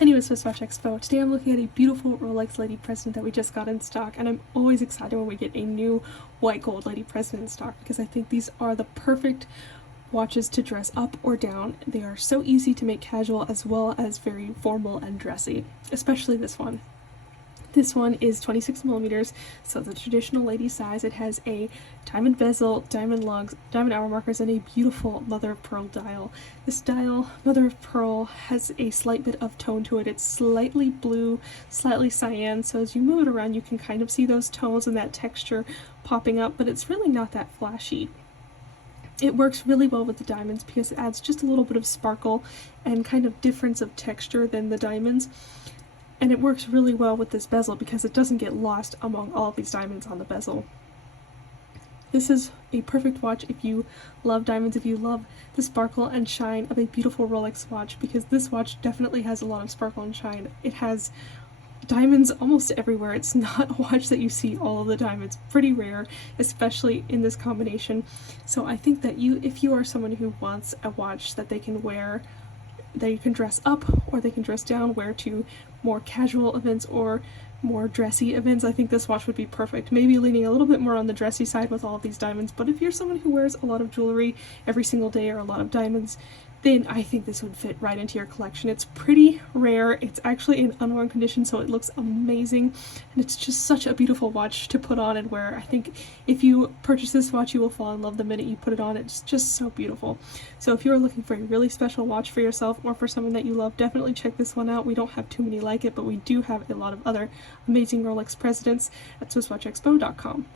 Anyway, Swiss Watch Expo. Today I'm looking at a beautiful Rolex Lady President that we just got in stock, and I'm always excited when we get a new white gold Lady President in stock because I think these are the perfect watches to dress up or down. They are so easy to make casual as well as very formal and dressy, especially this one. This one is 26 millimeters, so the traditional lady size. It has a diamond bezel, diamond lugs, diamond hour markers, and a beautiful mother of pearl dial. This dial, mother of pearl, has a slight bit of tone to it. It's slightly blue, slightly cyan, so as you move it around you can kind of see those tones and that texture popping up, but it's really not that flashy. It works really well with the diamonds because it adds just a little bit of sparkle and kind of difference of texture than the diamonds. And it works really well with this bezel because it doesn't get lost among all of these diamonds on the bezel. This is a perfect watch if you love diamonds, if you love the sparkle and shine of a beautiful Rolex watch, because this watch definitely has a lot of sparkle and shine. It has diamonds almost everywhere. It's not a watch that you see all of the diamonds. Pretty rare, especially in this combination. So I think that if you are someone who wants a watch that they can wear, that you can dress up or they can dress down, wear to more casual events or more dressy events, I think this watch would be perfect. Maybe leaning a little bit more on the dressy side with all of these diamonds, but if you're someone who wears a lot of jewelry every single day or a lot of diamonds, then I think this would fit right into your collection. It's pretty rare. It's actually in unworn condition, so it looks amazing, and it's just such a beautiful watch to put on and wear. I think if you purchase this watch, you will fall in love the minute you put it on. It's just so beautiful. So if you're looking for a really special watch for yourself or for someone that you love, definitely check this one out. We don't have too many like it, but we do have a lot of other amazing Rolex Presidents at SwissWatchExpo.com.